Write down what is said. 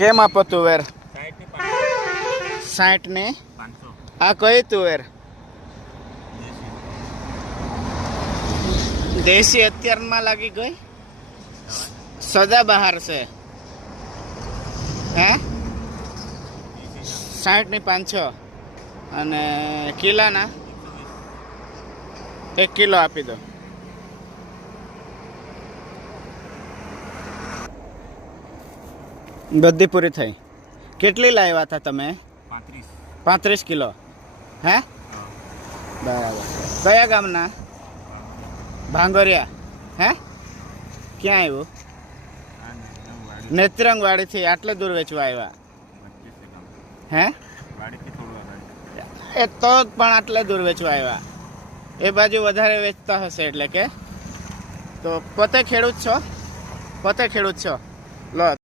કેમ આપો તુવેર? 60 ને 500. આ કઈ તુવેર? દેશી અત્યારમાં લાગી ગઈ, સદા બહાર છે. હે 60 ની 500 અને કિલાના 1 કિલો આપી દો. બધી પૂરી થઈ. કેટલી લાવ્યા હતા તમે? 35 કિલો. હે બરાબર. કયા ગામના? ભાંગોરિયા. હે ક્યાં આવ્યું? નેત્રંગવાડીથી આટલે દૂર વેચવા આવ્યા? હે એ તો પણ આટલે દૂર વેચવા આવ્યા. એ બાજુ વધારે વેચતા હશે એટલે કે. તો પોતે ખેડૂત છો? પોતે ખેડૂત છો? લો